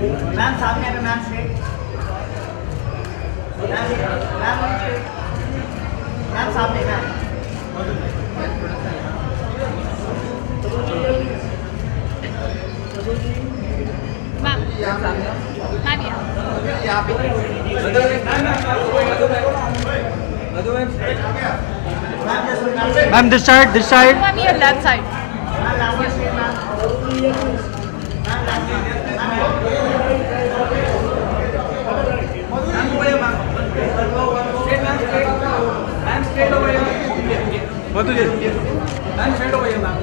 Ma'am सामने पे ma'am straight ma'am ma'am ma'am सामने मैम मैम मैम यहाँ ma'am this side ma'am your left side Madhu ji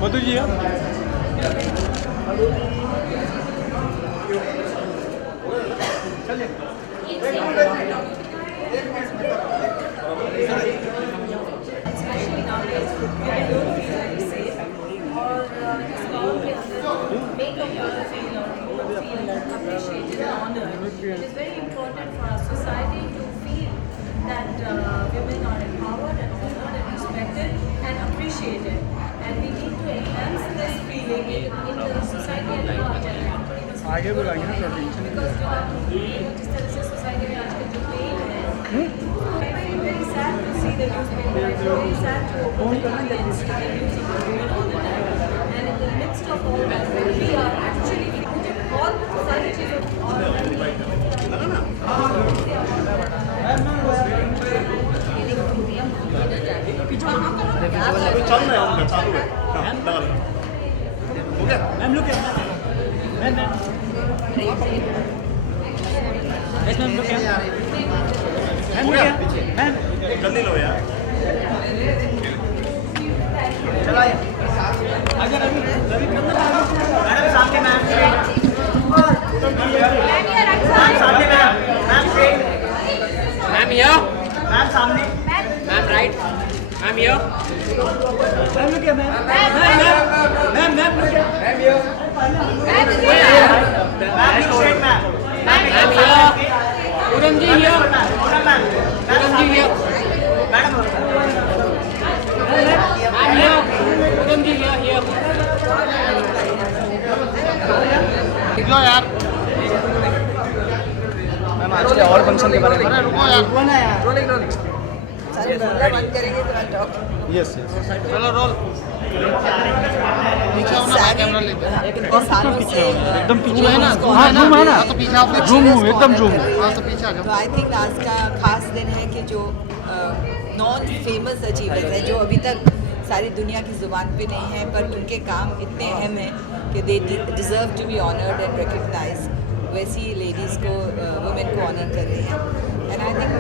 Madhu ji especially nowadays, women don't feel very safe और इस गाँव के अंदर make a girl feel or woman feel appreciated and honored. It is very important for our society to feel that women are empowered and honored and respected and appreciated. And we need to enhance this feeling in the society at large. आगे बुलाएंगे ना थोड़ा tension Because जिस तरह से society में आजकल जो पेन है, I feel very sad to see the newspaper. I feel very sad to open the TV and see the news of women all the time. And in the midst of all that, we are actually मुझे बहुत सारी चीज़ों चल रहा है उनका चालू है हाँ लगा लो हो गया ma'am look ma'am ma'am yes ma'am look ma'am ma'am जल्दी लो यार चलो आगे रवि मैडम सामने मैम मैम सामने ma'am straight ma'am here, ma'am सामने ma'am right, ma'am here, ma'am look ma'am ma'am ma'am look ma'am straight ma'am ma'am here, Puran ji here, ma'am Puran ji here, madam ma'am here, Puran ji here. लो यार मैम आज के और function के बारे में यस यस चलो रोल. एकदम पीछे है ना हाँ जूम है ना जूम एकदम जूम तो आई थिंक आज का खास दिन है कि जो नॉन फेमस अचीवर्स हैं जो अभी तक सारी दुनिया की ज़ुबान पे नहीं है पर उनके काम इतने अहम हैं कि they deserve to be honoured and recognise वैसी लेडीज़ को वुमेन को ऑनर कर रही हैं and I think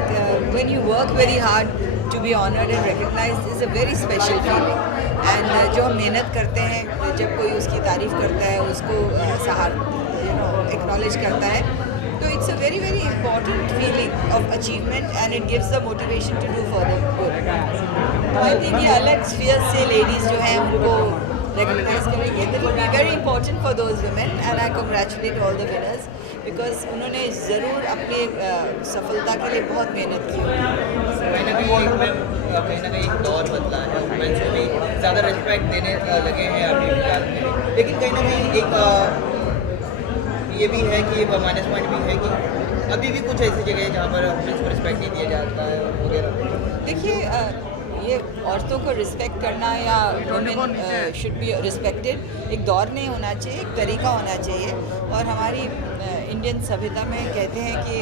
when you work very hard to be honoured and recognise is a very special feeling and जो हम मेहनत करते हैं जब कोई उसकी तारीफ़ करता है उसको एक्नॉलेज करता है तो it's a very very important feeling of achievement and it gives the motivation to do further good तो आई थिंक ये अलग स्फीयर से लेडीज़ जो हैं उनको रिकग्नाइज करेंगे that will be very important for those women and I congratulate all the winners because उन्होंने ज़रूर अपनी सफलता के लिए बहुत मेहनत की होगी कहीं ना कहीं एक दौर बदला है वुमेन्स को भी ज़्यादा रिस्पेक्ट देने लगे हैं अभी फिलहाल में लेकिन कहीं ना कहीं एक ये भी है कि माइनस पॉइंट भी है कि अभी भी कुछ ऐसी जगह है जहाँ पर वुमेन्स को रिस्पेक्ट नहीं दिया जाता है वगैरह. देखिए ये औरतों को रिस्पेक्ट करना या वुमेन शुड बी रिस्पेक्टेड एक दौर नहीं होना चाहिए एक तरीका होना चाहिए और हमारी इंडियन सभ्यता में कहते हैं कि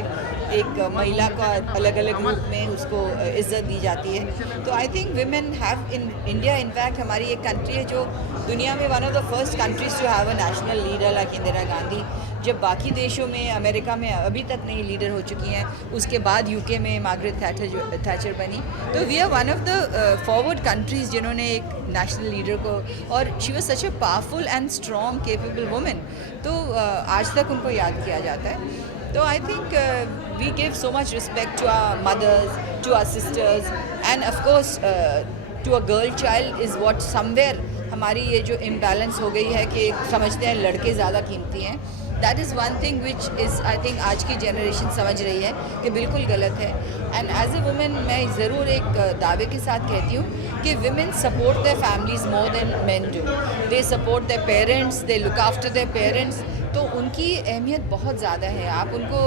एक महिला का अलग अलग रूप में उसको इज्जत दी जाती है तो I think women have in India in fact हमारी एक कंट्री है जो दुनिया में one of the first countries to have a national leader like Indira Gandhi जब बाकी देशों में अमेरिका में अभी तक नहीं लीडर हो चुकी हैं उसके बाद यूके में मार्गरेट थैचर बनी तो we are one of the forward countries जिन्होंने एक नेशनल लीडर को और she was such a powerful and strong capable women तो आज तक उनको याद किया जाता है तो I think we give so much respect to our mothers to our sisters and of course to a girl child is what somewhere हमारी ये जो इम्बैलेंस हो गई है कि समझते हैं लड़के ज़्यादा कीमती हैं that is one thing which is I think आज की जनरेशन समझ रही है कि बिल्कुल गलत है एंड एज ए वुमेन मैं ज़रूर एक दावे के साथ कहती हूँ कि women support their families more than men do. They support their parents, they look after their parents. तो उनकी अहमियत बहुत ज़्यादा है। आप उनको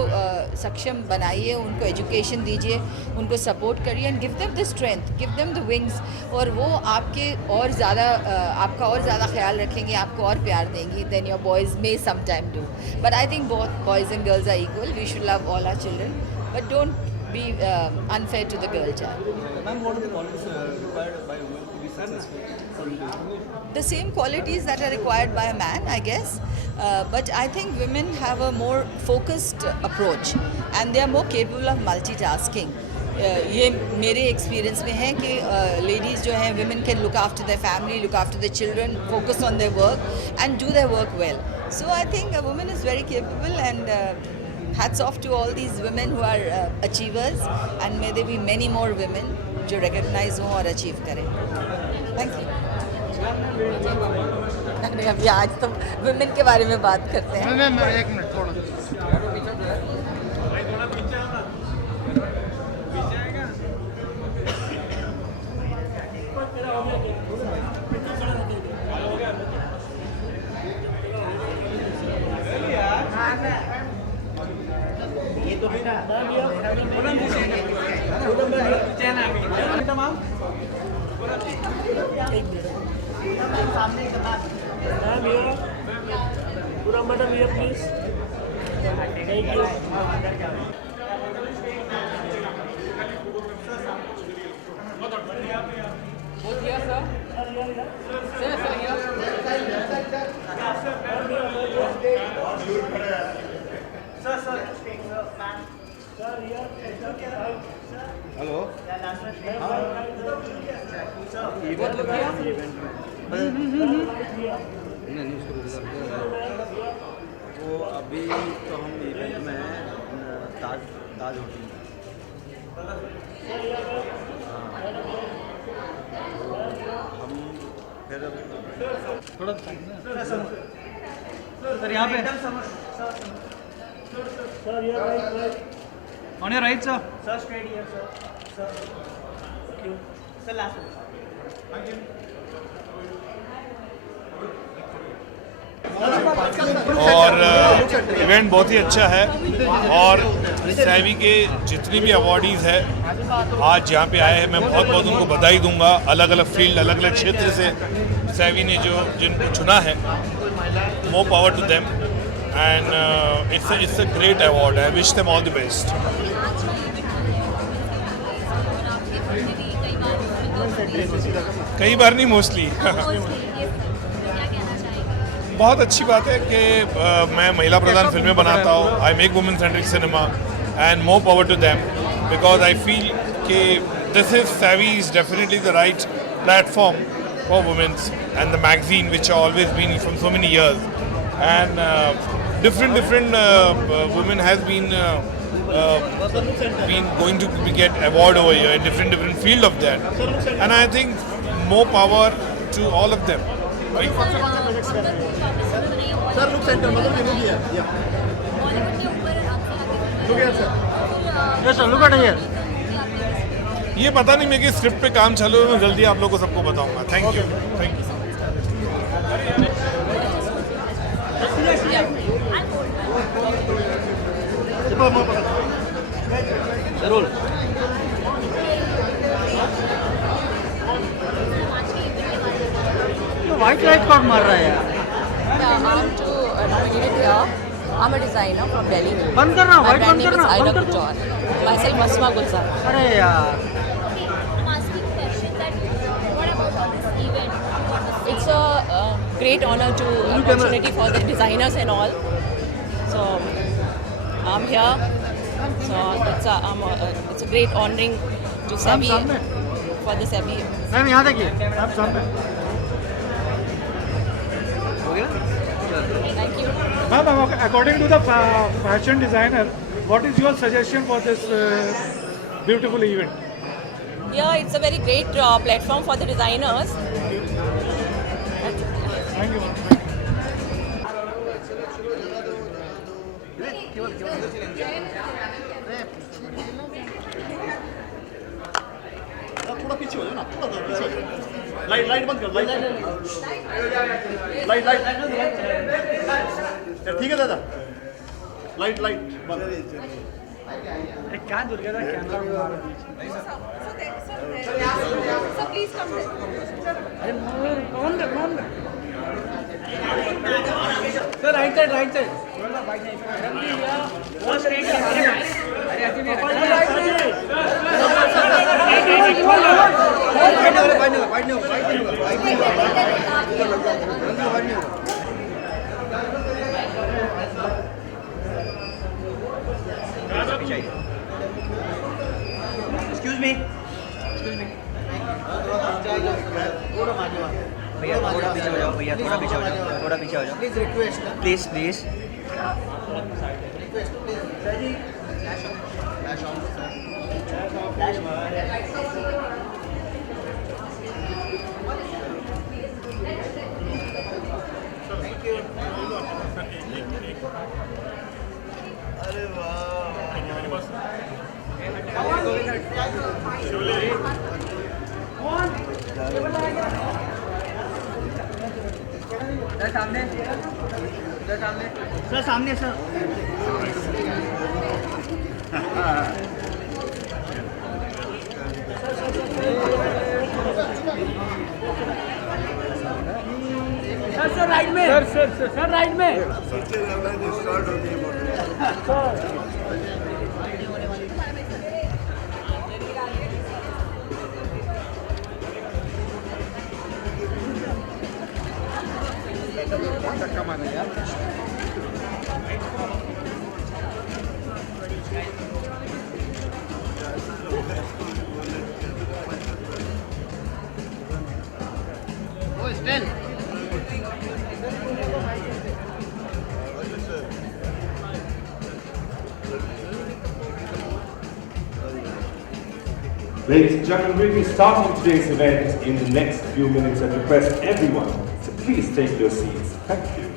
सक्षम बनाइए, उनको एजुकेशन दीजिए, उनको सपोर्ट करिए and give them the strength, give them the wings, और वो आपके और ज़्यादा आपका और ज़्यादा ख्याल रखेंगी, आपको और प्यार देंगी then your boys may some time do. But I think both boys and girls are equal, we should love all our children, but don't be unfair to the girl child. Ma'am, what are the qualities required by women to be successful? The same qualities that are required by a man, I guess. But I think women have a more focused approach and they are more capable of multitasking. ये मेरे experience में है कि ladies जो हैं, women can look after their family, look after their children, focus on their work and do their work well. So I think a woman is very capable, and hats off to all these women who are achievers, and may there be many more women जो recognize हों और achieve करें. Thank you. अरे अभी आज तो women के बारे में बात करते हैं. मैम एक मिनट थोड़ा Both here, sir. Sir, here. Hello Both look here. वो अभी तो हम इवेंट में हैं, ताज होटल में। हम फिर थोड़ा सर यहाँ पे on your right sir. Sir straight here sir. Sir last और इवेंट बहुत ही अच्छा है, और सैवी के जितनी भी अवॉर्डीज़ है आज यहाँ पे आए हैं, मैं बहुत बहुत उनको बधाई दूंगा। अलग अलग फील्ड, अलग अलग क्षेत्र से सैवी ने जिनको चुना है, more power to them, and it's a great award. I wish them all the best. कई बार नहीं, मोस्टली। बहुत अच्छी बात है कि मैं महिला प्रधान फिल्में बनाता हूँ। I make women centric cinema and more power to them, because I feel कि this is Savvy is definitely the right platform for women's and the magazine which are always been from so many years, and different women has been going to get award over here in different field of that, and I think more power to all of them. Sir look centre मतलब remove किया। Sir look at here. ये पता नहीं, मेरे script पे काम चालू है, मैं जल्दी आप लोगों को सबको बताऊंगा। Thank you. Thank you. जरूर। व्हाइट लाइट कौन मार रहा है यार? I'm a designer from Delhi. बंद करना, My व्हाइट brand बंद name is करना, Ida बंद कर दो। Couture. Myself Asma Gulzar. अरे यार, I'm asking a question that what about all this event? It's a great honor to opportunity for the designers and all. So I'm here. So it's a great honoring to Sabi for the Sabi. Ma'am यहाँ देखिए, आप सामने। हो गया? Thank you. Ma'am, according to the fashion designer, what is your suggestion for this beautiful event? Yeah, it's a very great platform for the designers. Thank you. थोड़ा पीछे हो जाओ ना, थोड़ा पीछे हो जाओ। लाइट बंद कर लाइट ठीक है दादा लाइट बंद So please come there. Sir right side excuse me भैया थोड़ा पीछे हो जाओ भैया थोड़ा पीछे हो जाओ प्लीज रिक्वेस्ट प्लीज सर सामने सर सर राइट में सर राइट में Ladies and gentlemen, we'll be starting today's event in the next few minutes and request everyone to please take your seats. Thank you.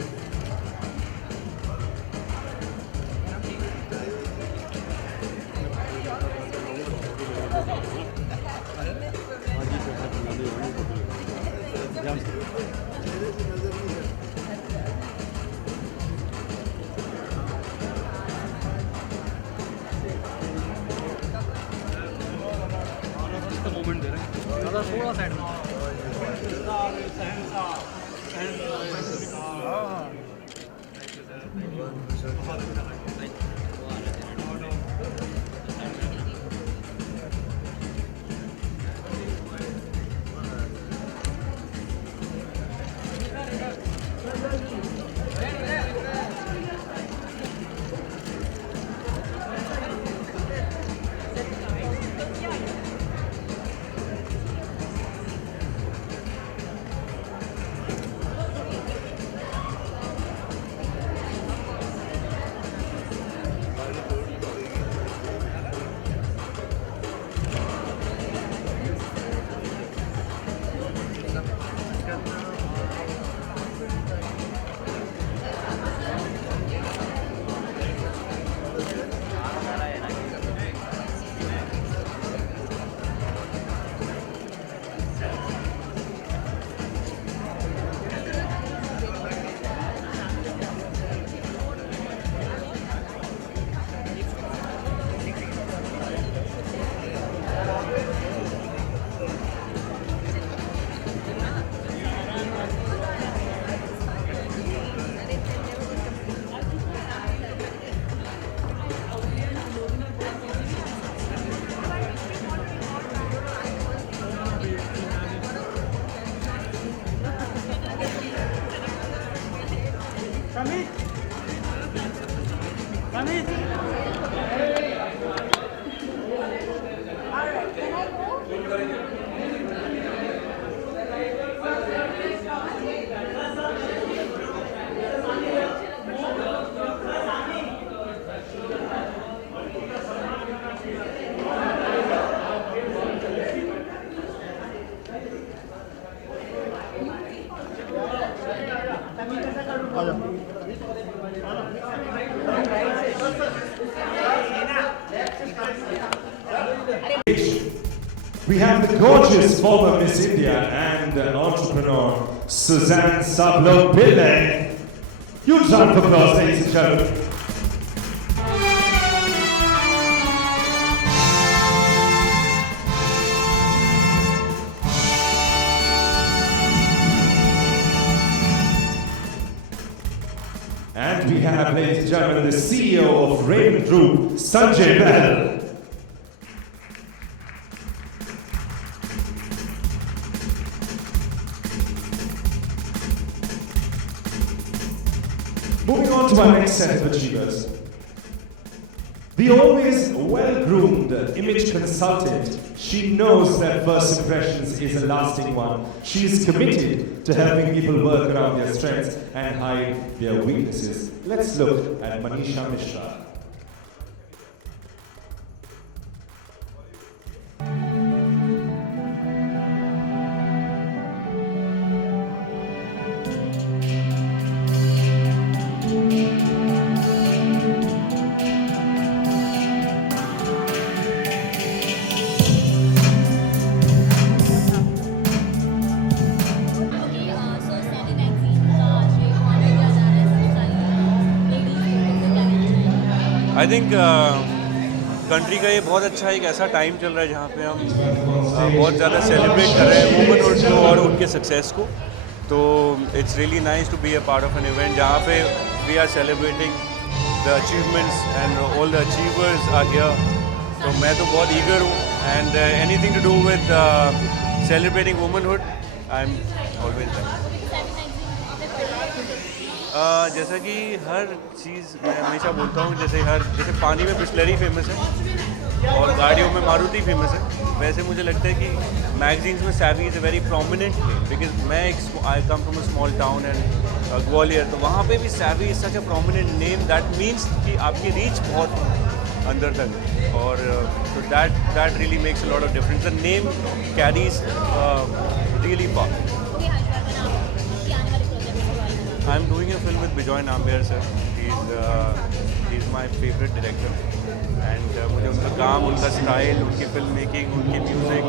We have the gorgeous former Miss India and and entrepreneur, Suzanne Sablo-Pillay. Huge round of applause, ladies and gentlemen. And we have, ladies and gentlemen, the CEO of Raven Group, Sanjay Bell. Moving on to our next set of achievers. The always well-groomed image consultant, she knows that first impressions is a lasting one. She is committed to helping people work around their strengths and hide their weaknesses. Let's look at Manisha Mishra. I think country का ये बहुत अच्छा एक ऐसा time चल रहा है जहाँ पे हम बहुत ज़्यादा सेलिब्रेट कर रहे हैं वुमेनहुड को और उनके सक्सेस को. तो it's really nice to be a part of an event जहाँ पे we are celebrating the achievements and all the achievers are here. तो मैं तो बहुत ईगर हूँ and anything to do with celebrating womanhood I am always there. जैसा कि हर चीज़ मैं हमेशा बोलता हूँ, जैसे पानी में बिस्लरी फेमस है और गाड़ियों में मारुति फेमस है, वैसे मुझे लगता है कि मैगजीन्स में Savvy is a very prominent name. Because मैं I come from a small town and Gwalior, तो वहाँ पे भी Savvy is such a prominent name. That means कि आपकी रीच बहुत अंदर तक है और तो that really makes a lot of difference. The name carries really far. I'm doing a film with Bijoy Nambiar sir. He's my favorite director. And मुझे उनका काम, उनका स्टाइल, उनकी फिल्म मेकिंग, उनकी म्यूज़िक,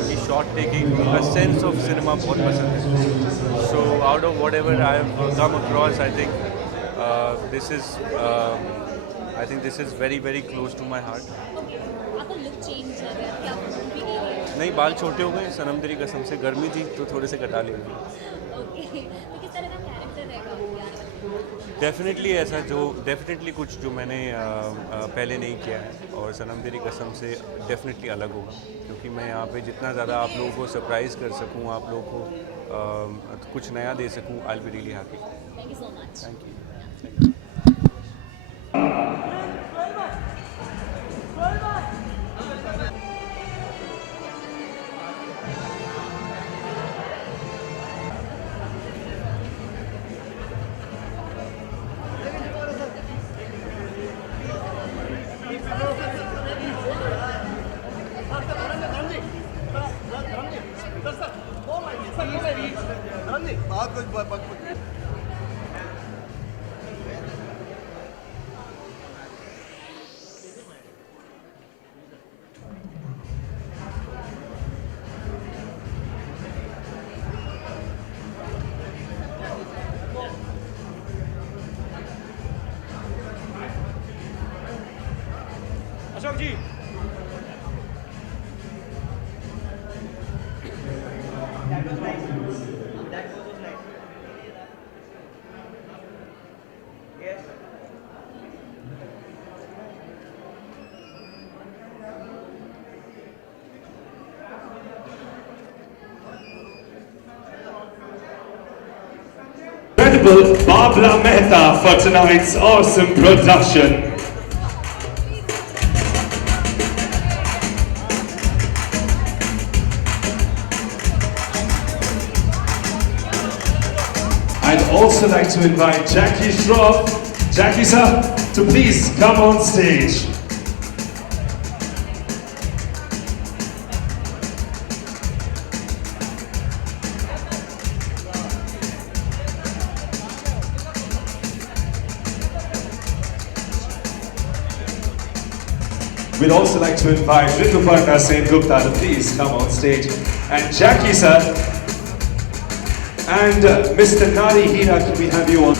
उनकी शॉट टेकिंग, उनका sense of cinema बहुत पसंद है. So out of whatever I have come across, I think this is very very close to my heart. आपका लुक चेंज है क्या? नहीं, बाल छोटे हो गए. सनम तेरी कसम से गर्मी थी तो थोड़े से कटा लिए. ओके, तो किस तरह का कैरेक्टर रहेगा? डेफिनेटली कुछ जो मैंने पहले नहीं किया है और सनम तेरी कसम से डेफिनेटली अलग होगा, क्योंकि मैं यहाँ पे जितना ज़्यादा आप लोगों को सरप्राइज़ कर सकूँ, आप लोगों को कुछ नया दे सकूँ, I will be really happy. Thank you so much. Thank you. Ashok ji, Incredible Babla Mehta for tonight's awesome production. I'd also like to invite Jackie Shroff, Jackie sir, to please come on stage. We'd also like to invite Rituparna Sen Gupta to please come on stage. And Jackie sir, And Mr. Nari Hira, can we have you on?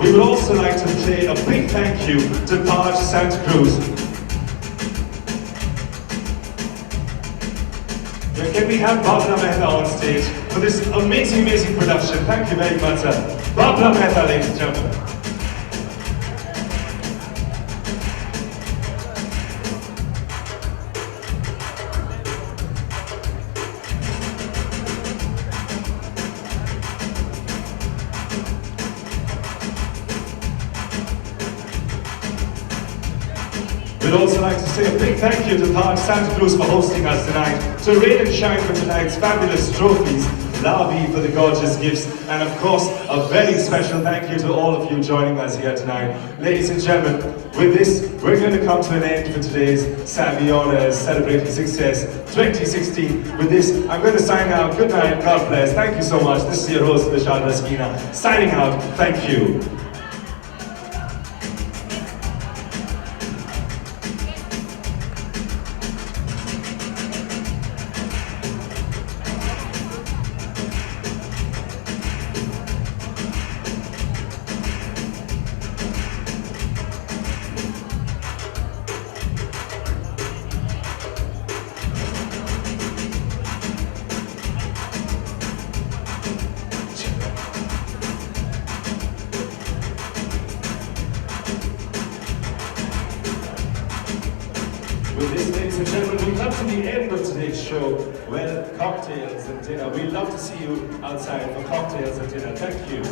We would also like to say a big thank you to Taj Santa Cruz. Can we have Bhavna Mehta on stage for this amazing, amazing production? Thank you very much, sir. Bhavna Mehta, ladies and gentlemen. We'd also like to say a big thank you to Taj Santa Cruz for hosting us tonight, to Rain and Shine for tonight's fabulous trophies, Lavi for the gorgeous gifts, and of course, a very special thank you to all of you joining us here tonight. Ladies and gentlemen, with this, we're going to come to an end for today's Savvy Honors Celebrating Success 2016. With this, I'm going to sign out. Good night, God bless. Thank you so much. This is your host, Vishal Raskina, signing out. Thank you. With this, ladies and gentlemen, we come to the end of today's show. Well, cocktails and dinner. We'd love to see you outside for cocktails and dinner. Thank you.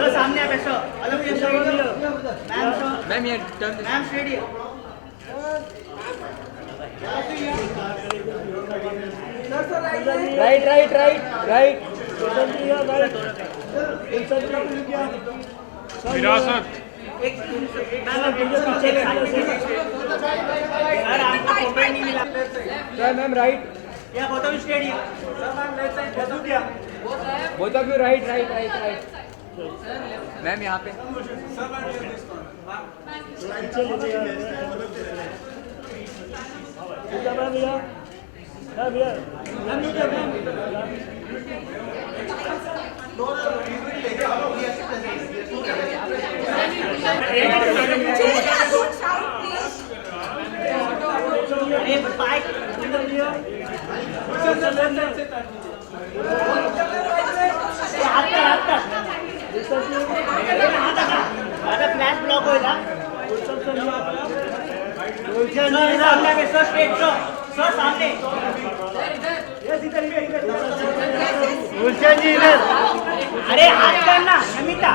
Sir सामने आप sir अलग ये sir ma'am sir ma'am ये turn ma'am straight right right right right विरासत sir आपको photo ही नहीं मिला सर मैम राइट या फोटो स्ट्रेट ही sir ma'am left side photo क्या both of you right right right right ma'am यहाँ पे अरे बाइक अंदर लियो हाथ कर फ्लैश ब्लॉक होगा सामने सर स्ट्रेट सर सामने गुलशन जी इधर अरे हाथ करना नमिता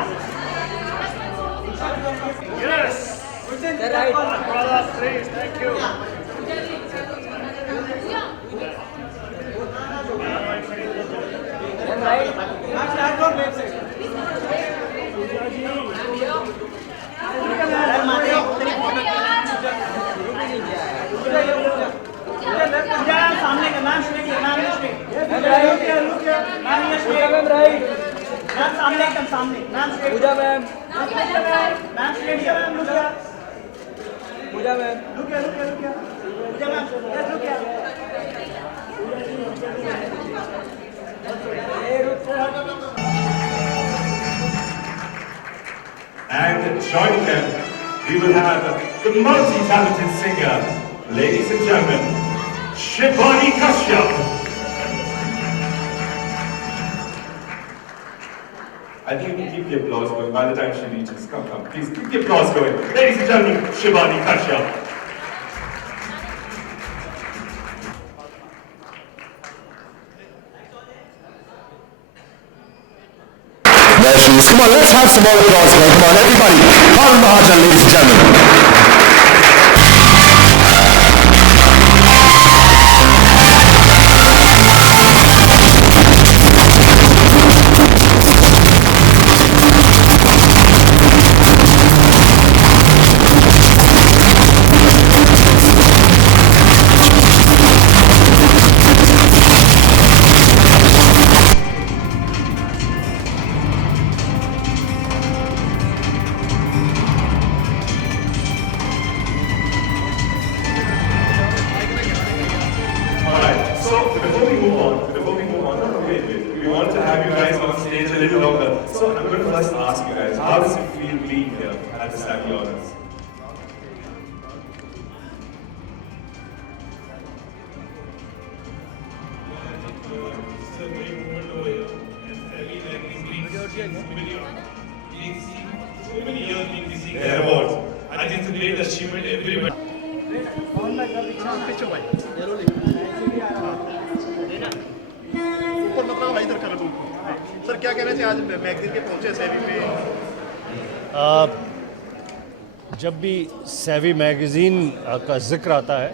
राइट थैंक यू सामने का ma'am straight ma'am ma'am right ma'am सामने एकदम सामने मैम स्ट्रेट पूजा मैम मैम स्ट्रेट मैम पूजा मैम पूजा मैम यस लुक या And joining them, we will have the multi-talented singer, ladies and gentlemen, Shivani Kashyap. I think we keep the applause going by the time she reaches. Come, please keep the applause going. Ladies and gentlemen, Shivani Kashyap. There she is. Come on, let's have some more applause for her. Come on, everybody. Parul Mahajan, ladies and gentlemen. So I'm going to first ask you guys, how does it feel being here at the Savvy Honors? Yeah, awards. I think it's a great achievement everywhere. Sir क्या कहना चाहिए आज magazine के पहुंचे savvy में जब भी savvy magazine का जिक्र आता है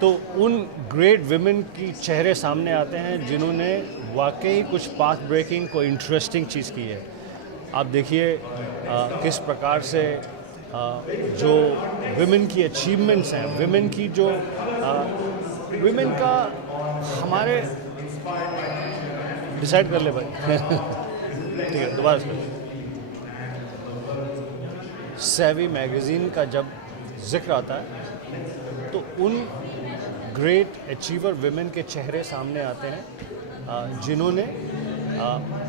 तो उन ग्रेट विमेन की चेहरे सामने आते हैं जिन्होंने वाकई कुछ पाथ ब्रेकिंग को इंटरेस्टिंग चीज़ की है। आप देखिए किस प्रकार से जो विमेन की अचीवमेंट्स हैं, विमेन की जो विमेन का हमारे डिसाइड कर ले भाई ठीक है दोबारा से। सैवी मैगज़ीन का जब जिक्र आता है तो उन ग्रेट अचीवर विमेन के चेहरे सामने आते हैं जिन्होंने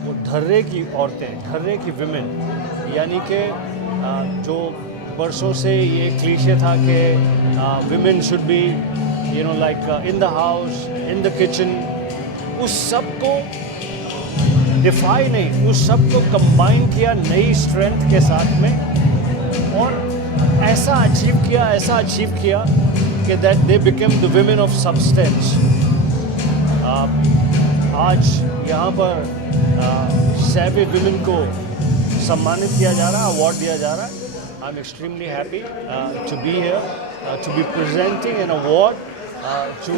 वो धर्रे की औरतें, धर्रे की विमेन, यानी कि जो बरसों से ये क्लीशे था कि women should be you know like in the house, in the kitchen, उस सब को डिफाई नहीं, उस सब को कंबाइन किया नई स्ट्रेंथ के साथ में और ऐसा अचीव किया कि that they become the women of substance. आज यहाँ पर सैवी विमेन को सम्मानित किया जा रहा है, अवार्ड दिया जा रहा है. I am extremely happy to be here to be presenting an award to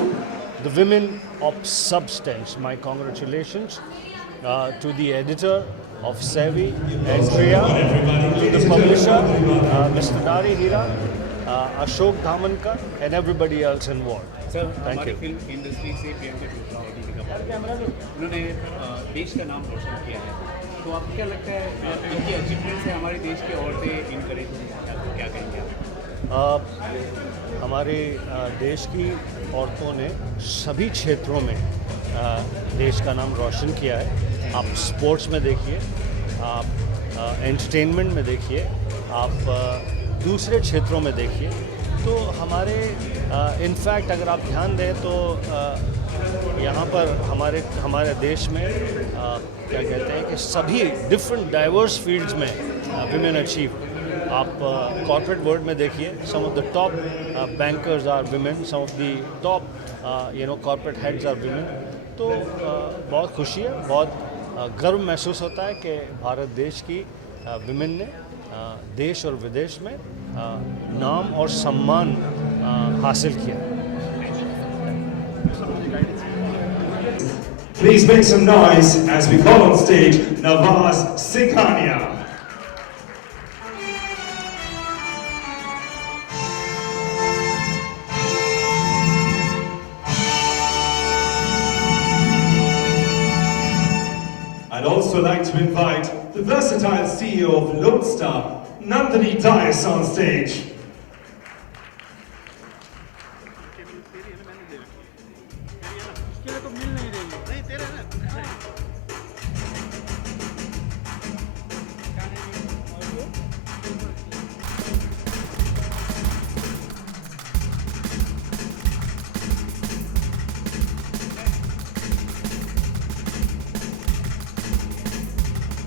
the women of substance. My congratulations to the editor of Savvy, Andrea, to the publisher, Mr. Dari Hira, Ashok Dhamankar, and everybody else involved. Sir, Thank हमारी you. Film industry से प्रियंका चोपड़ा और दीपिका पादुकोण उन्होंने देश का नाम रोशन किया है, तो आपको क्या लगता है इनकी अचीवमेंट से हमारे देश की औरतें इनकरेज होंगी, क्या कहेंगे आप? हमारे देश की औरतों ने सभी क्षेत्रों में देश का नाम रोशन किया है. आप स्पोर्ट्स में देखिए, आप एंटरटेनमेंट में देखिए, आप दूसरे क्षेत्रों में देखिए. तो हमारे इनफैक्ट अगर आप ध्यान दें तो यहाँ पर हमारे देश में क्या कहते हैं कि सभी डिफरेंट डाइवर्स फील्ड्स में विमेन अचीव. आप कॉर्पोरेट वर्ल्ड में देखिए, some of the top bankers are women, some of the top corporate heads are women. तो बहुत खुशी है, बहुत गर्व महसूस होता है कि भारत देश की विमेन ने देश और विदेश में नाम और सम्मान हासिल किया. Please make some noise as we call on stage Nawaz Singhania. I'd also like to invite the versatile CEO of Lone Star, Nandini Dias, on stage.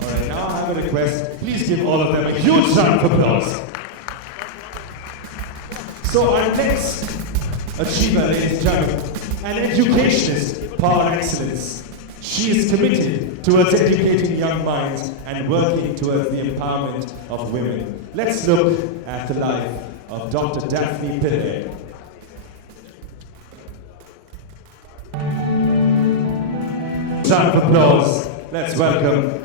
Alright, now I have a request. Please give all of them a huge round of applause. So our next achiever, ladies and gentlemen, an educationist par excellence. She is committed towards educating young minds and working towards the empowerment of women. Let's look at the life of Dr. Daphne Pillay. Round of applause. Let's welcome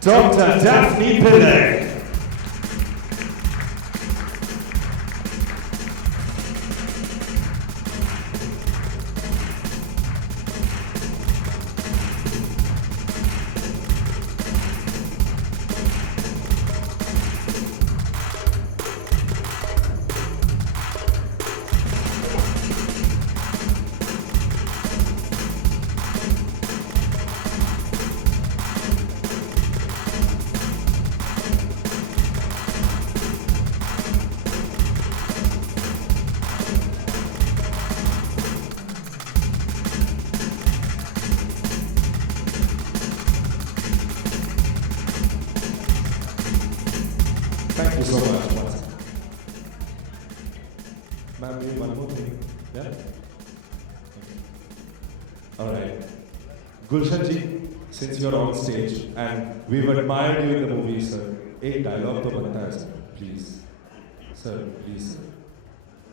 Dr. Daphne Pillay. Thank you so much. Ma'am, we need one more thing. Yeah? Alright. Gulshan ji, since you're on stage and we've admired you in the movie, sir, एक dialogue तो बनता है sir, please. Sir, please. Sir.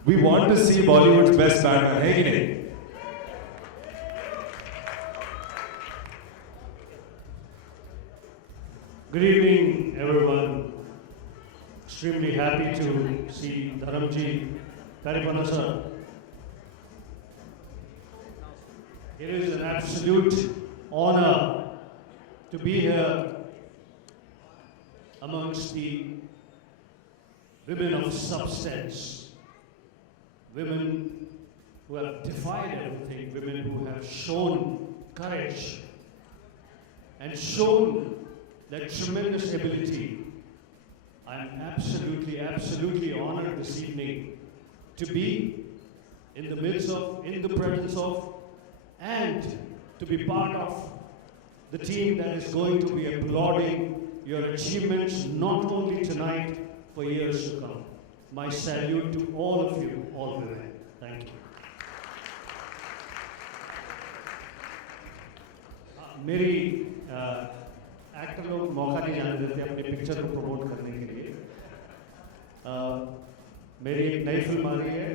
We want to see Bollywood's best Batman, है कि नहीं? Good evening, everyone. Extremely happy to see Dharamji Karipana sir. It is an absolute honor to be here amongst the women of substance, women who have defied everything, women who have shown courage and shown that tremendous ability. I'm absolutely honored this evening to be in the midst of, in the presence of, and to be part of the team that is going to be applauding your achievements not only tonight, for years to come. My salute to all of you, all women. Thank you. मेरी actor लोग मौका नहीं जाने देते अपनी picture को promote करने के लिए। मेरी एक नई फिल्म आ रही है,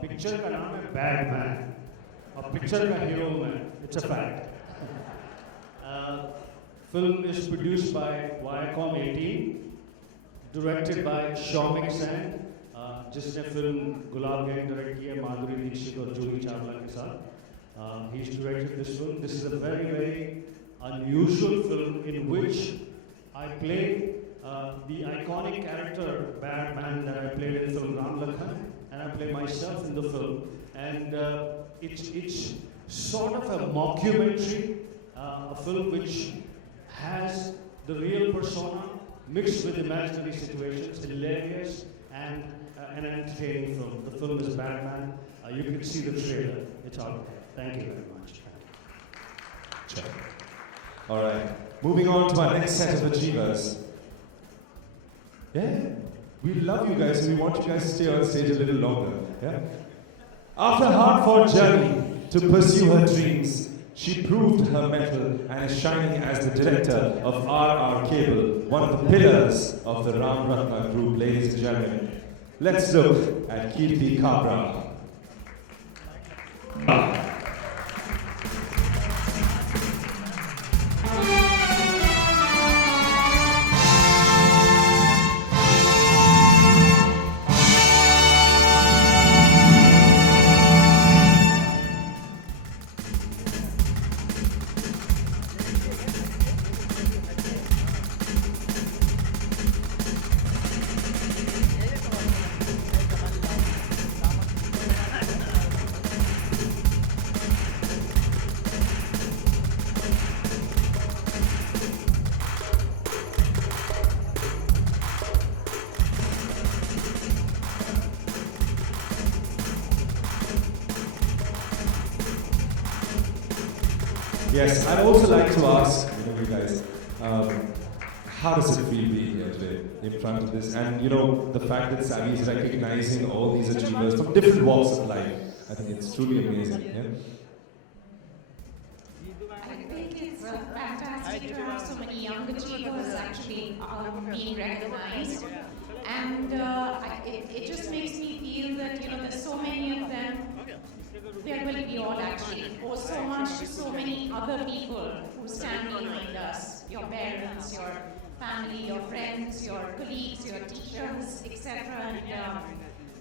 पिक्चर का नाम है बैटमैन और पिक्चर का हीरो मैं, it's a fact. Film is produced by Viacom 18, directed by Soumik Sen, जिसने फिल्म गुलाब गैंग डायरेक्ट की है माधुरी दीक्षित और जूही चावला के साथ। He is directed this film. This is a very very unusual film in which I play the iconic character Batman that I played in film Ram Lakhan, and I play myself in the film. And it's sort of a mockumentary, a film which has the real persona mixed with imaginary situations, hilarious and an entertaining film. The film is Batman. You can see the trailer. It's out there. Thank you very much. Check. All right, moving on to our next set of achievers. Yeah, we love you guys, so we want you guys to stay on stage a little longer. Yeah. After a hard-fought journey to pursue her dreams, she proved her mettle and is shining as the director of RR Cable, one of the pillars of the Ram Ratna group, ladies and gentlemen. Let's look at Kirti Kabra. Yes, I'd also like to ask you guys, how does it feel being here today in front of this? And the fact that Savvy is recognizing all these achievers from different walks of life, I think it's truly amazing. Yeah? I think it's fantastic to have so many young achievers actually being recognized. And it just makes me feel that, there's so many of them. We are really beyond actually. Or so many other people who stand behind us. Your parents, your family, your friends, your colleagues, your teachers, etc. And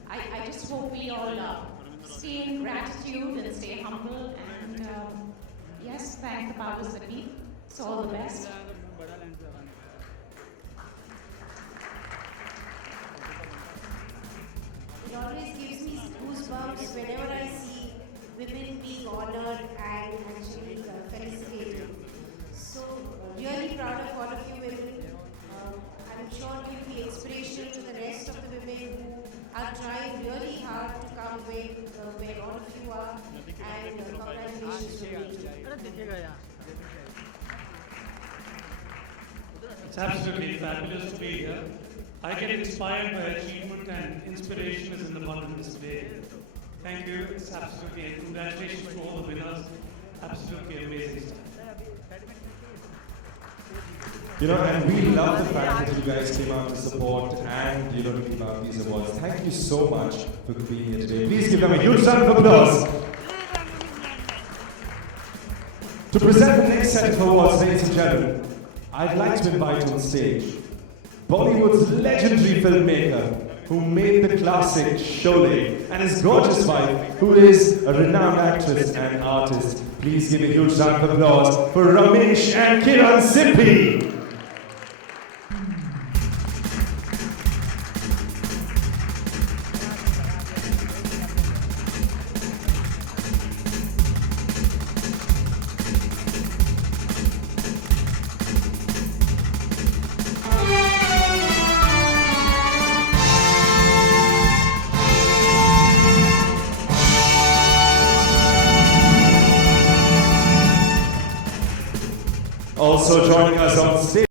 I just hope we all stay in gratitude and stay humble. And yes, thank the powers that be. So all the best. It always gives me goosebumps whenever I see women being honored and actually felicitated. So really proud of all of you women. I'm sure it will be inspirational to the rest of the women who are trying really hard to come where all of you are. And congratulations to you. It's absolutely fabulous to be here. I get inspired by achievement, and inspiration is in the abundance today. Thank you. It's absolutely, and congratulations to all the winners. Absolutely amazing stuff. And we love the fact that you guys came out to support and to give out these awards. Thank you so much for being here today. Please give them a huge round of applause. To present the next set of awards, ladies and gentlemen, I'd like to invite on stage Bollywood's legendary filmmaker who made the classic Sholay, and his gorgeous wife, who is a renowned actress and artist. Please give a huge round of applause for Ramesh and Kiran Sippy. Also joining us on stage.